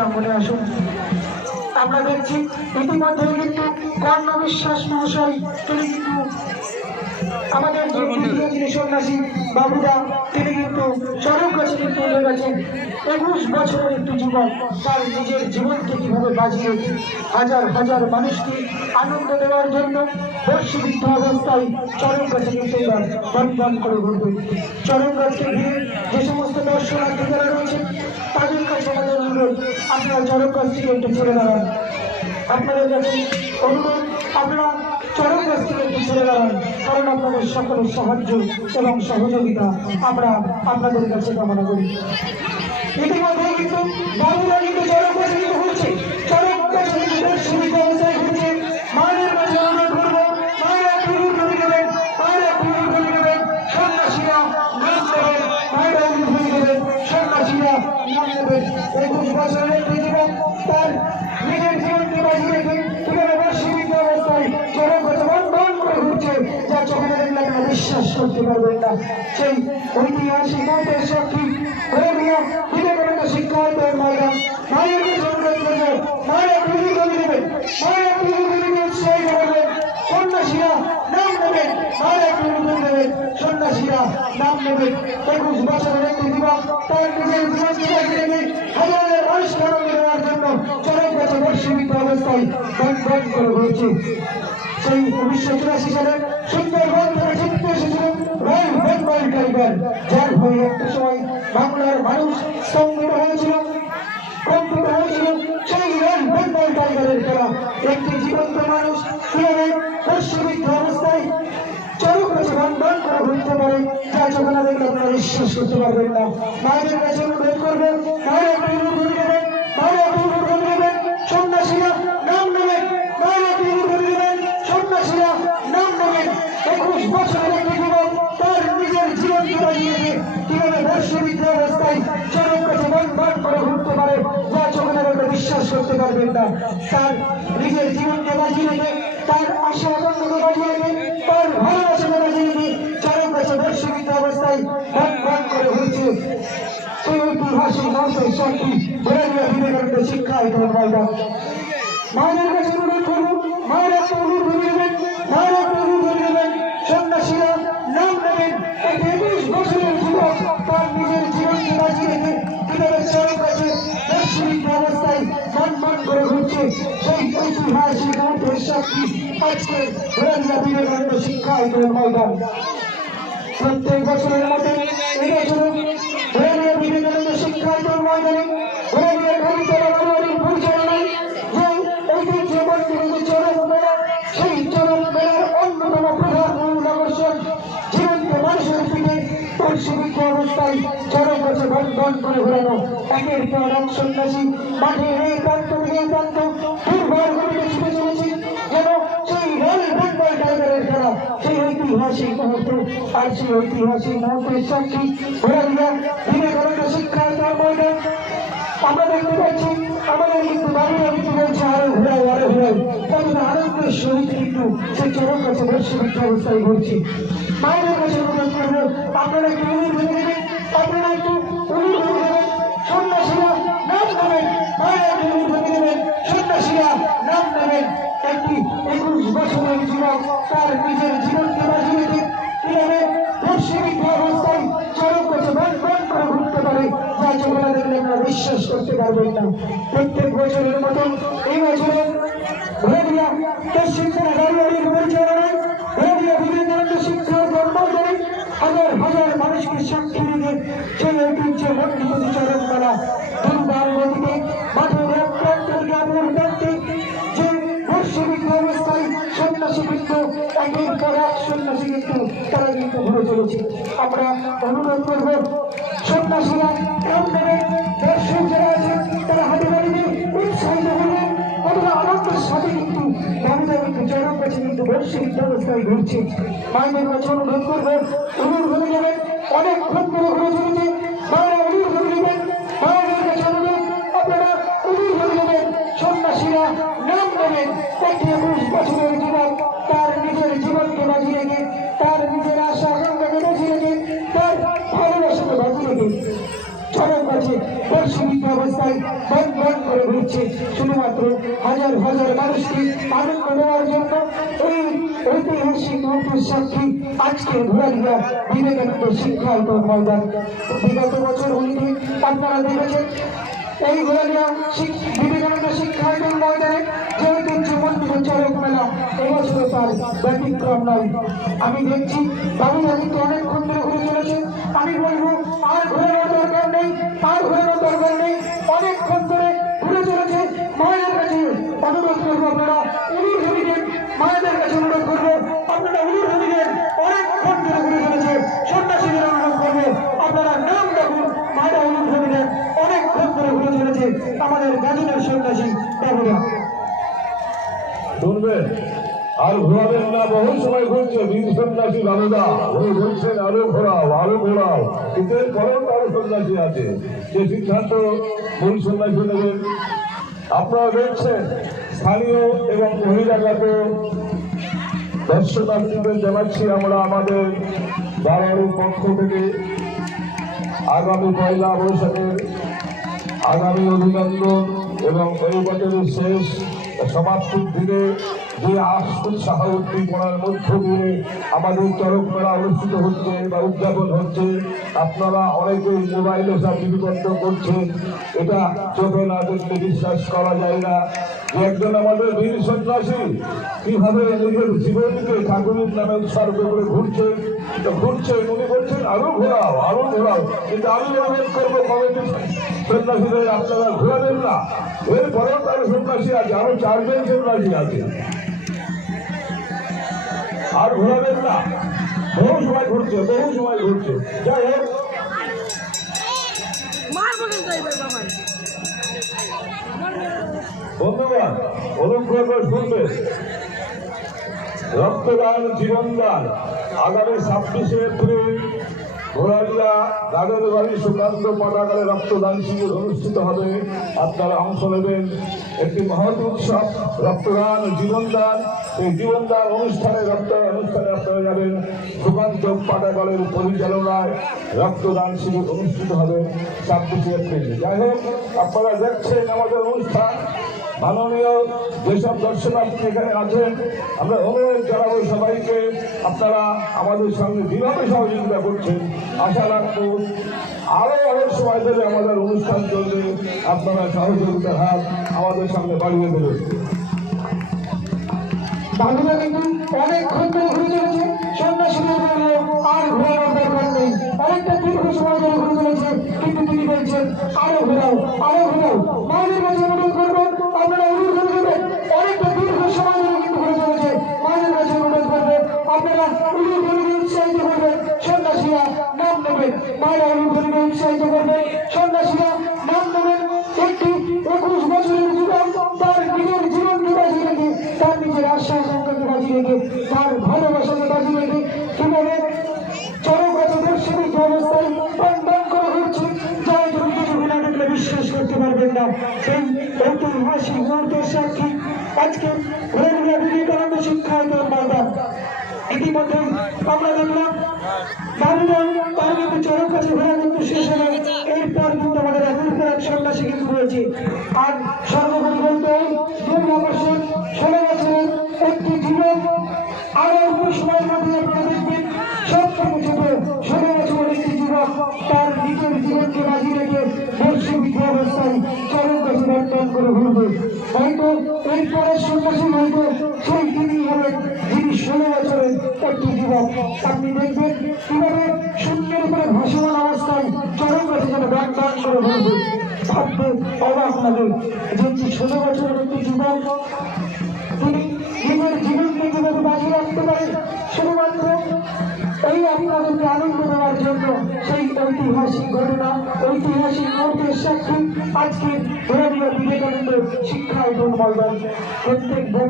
প্রাঙ্গণে আসুন। আমরা দেখছি ইতিমধ্যে কিন্তু কর্ণ বিশ্বাস মহাশয় তিনি কিন্তু আমাদের যিনি সন্ন্যাসী বাবুদা তিনি কিন্তু চরম কাছে কিন্তু উঠে গেছেন। 21 বছরের একটি জীবন তার নিজের জীবনকে কিভাবে বাজিয়ে হাজার হাজার মানুষকে আনন্দ দেওয়ার জন্য বর্ষবিদ্ধ অবস্থায় চরম কাছে কিন্তু এবার বন্ধন করে ঘুরবে। চরম গাছকে ঘিরে যে সমস্ত দর্শনার্থীরা রয়েছেন তাদের কাছে আমাদের অনুরোধ, আপনারা চরম গাছ থেকে একটু ছেড়ে দাঁড়ান। আপনাদের কাছে অনুরোধ, আপনারা চরম গাছ থেকে একটু ছেড়ে দাঁড়ান, কারণ আপনাদের সকলের সাহায্য এবং সহযোগিতা আমরা আপনাদের কাছে কামনা করি। ইতিমধ্যে কিন্তু বাবুরা কিন্তু চরম গাছ কিন্তু ঘুরছে, চরম গাছ কিন্তু সুবিধা অবস্থায় ঘুরছে। মায়ের কাছে অনুরোধ করবো, মায়েরা পুকুর ঘুরে দেবেন, মায়েরা পুকুর ঘুরে দেবেন, সন্ন্যাসীরা নাম দেবেন, মায়েরা ঘুরে দেবেন, সন্ন্যাসীরা নাম দেবেন। 21 বছরের একটি জীবন তার নিজের জীবনকে বাজিয়ে রেখে কিভাবে বর্ষবিদ্ধ অবস্থায় চরম গাছে বন্ধন করে ঘুরছে, যা চোখে দেখলে আপনারা বিশ্বাস করতে পারবেন না। সেই ঐতিহাসিক মুহূর্তের সাক্ষী বিবেকানন্দ শিক্ষায়তন ময়দান। মায়ের কাছে অনুরোধ করবো, মায়েরা পুকুর ঘুরে দেবেন, মায়েরা পুকুর ঘুরে উৎসাহিত করবেন, সন্ন্যাসীরা নাম নেবেন, মায়েরা পুকুর ঘুরে দেবেন, সন্ন্যাসীরা নাম নেবেন। 21 বছরের একটি যুবক তার নিজের জীবনকে বাজিয়ে রেখে হাজার হাজার মানুষকে আনন্দ দেওয়ার জন্য চরম গাছে বর্ষবিদ্ধ অবস্থায় বন্ধন করে ঘুরছে। সেই 1984 সালে সুন্দরবন থেকে জিততে এসেছিলেন রয়্যাল বেঙ্গল টাইগার, যার ভয়ে একটা সময় বাংলার মানুষ স্তম্ভিত হয়েছিল, কম্পিত হয়েছিল। সেই রয়্যাল বেঙ্গল টাইগারের খেলা একটি জীবন্ত মানুষ কিভাবে বর্ষবিদ্ধ অবস্থায় চরম গাছে বন্ধন করে ঘুরতে পারে, যা চোখে না দেখলে আপনারা বিশ্বাস করতে পারবেন না। মায়েদের কাছে অনুরোধ করবেন, মায়েরা পুকুর ঘুরে দেবেন, মায়েরা পুকুর ঘুরে দেবেন, সন্ন্যাসীরা নাম নেবেন, মায়েরা পুকুর ঘুরে দেবেন, সন্ন্যাসীরা নাম নেবেন। 21 বছরের একটি যুবক তার নিজের জীবনকে বাজিয়ে রেখে কিভাবে বর্ষবিদ্ধ অবস্থায় চরম গাছে বন্ধন করে ঘুরতে পারে, যা চোখে না দেখলে বিশ্বাস করতে পারবেন না। তার নিজের জীবনকে বাজিয়ে রেখে, তার আশা আকাঙ্ক্ষাকে বাজিয়ে রেখে, তার ভালোবাসাকে বাজিয়ে রেখে চরম গাছে বর্ষবিদ্ধ অবস্থায় বন্ধন করে ঘুরছে। সেই ঐতিহাসিক মুহূর্তের সাক্ষী বিবেকানন্দ শিক্ষায়তন ময়দান। মায়ের কাছে অনুরোধ করবো, মায়েরা পুকুর ঘুরে দেবেন, মায়েরা পুকুর ঘুরে দেবেন, সন্ন্যাসীরা নাম নেবেন। 21 বছরের যুবক তার নিজের জীবনকে বাজিয়ে রেখে কিভাবে চরম গাছে বর্ষবিদ্ধ অবস্থায় বন্ধন করে ঘুরছে, সেই ঐতিহাসিক মুহূর্তের সাক্ষী আজকে বিবেকানন্দ শিক্ষায়তন ময়দান। প্রত্যেক বছরের মতো এবছর বিবেকানন্দ শিক্ষায়তন ময়দানে পরিচালনায় যে ঐতিহ্যমণ্ডিত চরম মেলা, সেই চরম মেলার অন্যতম প্রধান মূল আকর্ষণ জীবন্ত মানুষের পিঠে বর্ষবিদ্ধ অবস্থায় চরম গাছে বন্ধন করে ঘোরানো। একের পর এক সন্ন্যাসী মাঠের এই প্রান্ত থেকে এই প্রান্ত দুর্বার গতিতে ছুটে চলেছে, যেন সেই রয়্যাল বেঙ্গল টাইগারের খেলা। সেই ঐতিহাসিক মুহূর্ত আর সেই ঐতিহাসিক মুহূর্তের সাক্ষী বিবেকানন্দ শিক্ষায়তন ময়দান। আমরা দেখতে পাচ্ছি আমাদের কিন্তু বাবুরা কিন্তু বলছে আরো ঘোরাও আরো ঘোরাও, কতটা আনন্দের সহিত কিন্তু সেই চরম গাছে বর্ষবিদ্ধ অবস্থায় ঘুরছি। মায়েদের কাছে অনুরোধ করবো, আপনারা একটু উলুর ভেঙে দেবেন, আপনারা একটু উলুর ভেঙে দেবেন, সন্ন্যাসীরা নাম নেবেন, মায়েরা একটু উলুর ভেঙে দেবেন, সন্ন্যাসীরা নাম নেবেন। একটি 21 বছরের যুবক তার নিজের জীবনকে বাজিয়ে রেখে কিভাবে বর্ষবিদ্ধ অবস্থায় চরম গাছে বন্ধন করে ঘুরতে পারে, যা চোখে না দেখলে আপনারা বিশ্বাস করতে পারবেন না। প্রত্যেক বছরের মতন এই বছরে পরিচালনায় বিবেকানন্দ শিক্ষায়তন ময়দানে হাজার হাজার মানুষকে সাক্ষী রেখে সেই ঐতিহ্যমণ্ডিত চরম মেলা দুর্বার গতিতে মাঠের এক প্রান্ত থেকে অপর প্রান্তে যে বর্ষবিদ্ধ অবস্থায় সন্ন্যাসী কিন্তু একের পর এক সন্ন্যাসী কিন্তু তারা কিন্তু ঘুরে চলেছে। আমরা অনুরোধ করবো, সন্ন্যাসীরা নাম নেবেন, দর্শক যারা আছেন তারা হাতে বাড়িতে উৎসাহিত করবেন। কতটা আনন্দের সাথে কিন্তু বাবুরা কিন্তু চরম গাছে কিন্তু বর্ষবিদ্ধ অবস্থায় ঘুরছে। মায়েদের কাছে অনুরোধ করবো, উলুর ঘুরে যাবেন, অনেকক্ষণ ধরে ঘুরে চলেছে, মায়েরা উলুর ঘুরে যাবেন। মায়েদের কাছে অনুরোধ, আপনারা উলুর ঘুরে যাবেন, সন্ন্যাসীরা নাম নেবেন। একটি 21 বছরের যুবক তার নিজের জীবনকে বাজিয়ে রেখে, তার নিজের আশা আকাঙ্ক্ষাকে বাজিয়ে রেখে, তার ভালোবাসাকে বাজিয়ে রেখে চরম গাছে বর্ষবিদ্ধ অবস্থায় বন বন করে ঘুরছে শুধুমাত্র হাজার হাজার মানুষকে আনন্দ দেওয়ার জন্য। এই ঐতিহাসিক মুহূর্তের সাক্ষী আজকের ঘোরাঘুরা বিবেকানন্দ শিক্ষায়তন ময়দান। বিগত বছরগুলিতে আপনারা দেখেছেন এই ঘোরাঘুরা বিবেকানন্দ শিক্ষায়তন ময়দানে যে ঐতিহ্য মন্দির চড়ক মেলা এবছরও তার ব্যতিক্রম নয়। আমি দেখছি বাবুরা কিন্তু অনেকক্ষণ ধরে ঘুরে চলেছে। আমি বলবো আর ঘোরানোর দরকার নেই, আর ঘোরানোর দরকার নেই, অনেকক্ষণ ধরে ঘুরে চলেছে। মায়েদের কাছে অনুরোধ করবো আপনারা উলুর হরিদেন, মায়েদের কাছে অনুরোধ করবো আপনারা উলুর হরিদেন, অনেকক্ষণ ধরে ঘুরে চলেছে। সন্ন্যাসীদের অনুরোধ করবো আপনারা নাম ডাকুন, মায়েরা উলুর হরিদেন, অনেকক্ষণ ধরে ঘুরে চলেছে আমাদের গাজনের সন্ন্যাসী বাবুরা। শুনবেন আর ঘোরাবেন না, বহু সময় ঘুরছে বীর সন্ন্যাসী বাবুদা, উনি বলছেন আরো ঘোরাও আরো ঘোরাও, কিন্তু এর পরেও আরো সন্ন্যাসী আছে, সে সিদ্ধান্ত মূল সন্ন্যাসী নেবেন। আপনারা দেখছেন স্থানীয় এবং বহিরাগত দর্শনার্থীদের জানাচ্ছি আমরা আমাদের বাড়ানোর পক্ষ থেকে আগামী 1 বৈশাখের আগামী অভিনন্দন এবং এই বছরের শেষ সমাপ্তির দিনে যে উৎসাহ উদ্দীপনার মধ্য দিয়ে আমাদের চড়ক মেলা অনুষ্ঠিত হচ্ছে বা উদযাপন হচ্ছে, আপনারা অনেকেই মোবাইলে সব লিপিবদ্ধ করছেন। এটা চোখে না দেখলে বিশ্বাস করা যায় না যে একজন আমাদের বীর সন্ন্যাসী কিভাবে নিজের জীবনকে ঠাকুরের নামে উৎসর্গ করে ঘুরছেন। উনি বলছেন আরো ঘোরাও আরো ঘোরাও, কিন্তু আমি অনুরোধ করবো কমিটির সন্ন্যাসীদের আপনারা ঘোরাবেন না। এরপরেও তার সন্ন্যাসী আছে, আরো 4 জন সন্ন্যাসী আছে, আর ঘোরাবেন না। বহু সময় ঘুরছে যাই হোক বন্ধুগণ অনুগ্রহ করে শুনবেন। রক্তদান জীবনদান আগামী 26শে এপ্রিল ঘোরালিয়া গাগর বাড়ি সুকান্ত পাঠাগারে রক্তদান শিবির অনুষ্ঠিত হবে। আপনারা অংশ নেবেন। একটি মহৎ উৎসব রক্তদান জীবনদান। এই জীবনদান রক্তদান অনুষ্ঠানে আপনারা যাবেন। সুকান্ত পাঠাগারের পরিচালনায় রক্তদান শিবির অনুষ্ঠিত হবে 26শে এপ্রিল। যাই হোক আপনারা দেখছেন আমাদের অনুষ্ঠান। মাননীয় যেসব দর্শনার্থী এখানে আছেন, আমরা অনুরোধ জানাবো সবাইকে আপনারা আমাদের সঙ্গে যেভাবে সহযোগিতা করছেন, আশা রাখবো আরো অনেক সময় ধরে আমাদের অনুষ্ঠান চলবে, আপনারা সহযোগিতার হাত আমাদের সঙ্গে বাড়িয়ে দেবেন। বাবুরা কিন্তু অনেকক্ষণ ধরে ঘুরে চলেছে, সন্ন্যাসীদের বললে আর ঘোরানোর দরকার নেই, অনেকটা দীর্ঘ সময় ধরে ঘুরে চলেছে, কিন্তু তিনি বলছেন আরো ঘোরাও আরো ঘোরাও। মায়েদের কাছে অনুরোধ করবো আপনারা উলুর ঘুরে দেবেন, অনেকটা দীর্ঘ সময় ধরে কিন্তু ঘুরে চলেছে। মায়েদের কাছে অনুরোধ করবো আপনারা উলুর ঘুরে উৎসাহিত করবেন, সন্ন্যাসীরা নাম নেবেন। মায়েরা উলুর ঘুরে উৎসাহিত করবেন, সন্ন্যাসীরা নাম নেবেন। একটি 21 বছরের যুবক তার নিজের জীবনকে বাজি রেখে, তার নিজের আশা আকাঙ্ক্ষাকে বাজি রেখে, তার ভালোবাসাকে বাজি রেখে কিভাবে চরমগত দর্শনিক অবস্থায় বন করে ঘুরছে, যা যদি কিছু বিনা দেখলে বিশ্বাস করতে পারবেন না। সেই ঐতিহাসিক মুহূর্তের সাক্ষী আজকে ঘোরাঘুরা বিবেকানন্দ শিক্ষায়তন ময়দান। ইতিমধ্যে আমরা দেখলাম বাবুরা তার কিন্তু চরম কাছে ঘোরা কিন্তু শেষ হলো। এরপর কিন্তু আমাদের একের পর এক সন্ন্যাসী কিন্তু রয়েছে। আর সর্বোপরি বলতে হয় 16 বছরের একটি জীবন আরো অল্প সময়ের মধ্যে আপনারা দেখবেন সব থেকে ছোট 16 বছরের একটি যুবক তার নিজের জীবনকে বাজি রেখে বর্ষবিদ্ধ অবস্থায় চরম কাছে বর্তমান করে ঘুরবে। হয়তো এরপরের সন্ন্যাসী হয়তো সেই তিনি হলেন যিনি 16 বছরের একটি যুবক। আপনি দেখবেন কিভাবে শূন্যের উপরে ভাসমান অবস্থায় চরম কাছে যেন বর্তমান করে ঘুরবে। ভাবতে অবাক লাগে যে 16 বছরের একটি যুবক তিনি নিজের জীবনকে কিভাবে বাজিয়ে রাখতে পারে শুধুমাত্র এই আপনাদেরকে আনন্দ দেওয়ার জন্য। সেই ঐতিহাসিক ঘটনা, ঐতিহাসিক মুহূর্তের সাক্ষী আজকে ঘোরাঘুরা বিবেকানন্দ শিক্ষায়তন ময়দান। প্রত্যেক বছর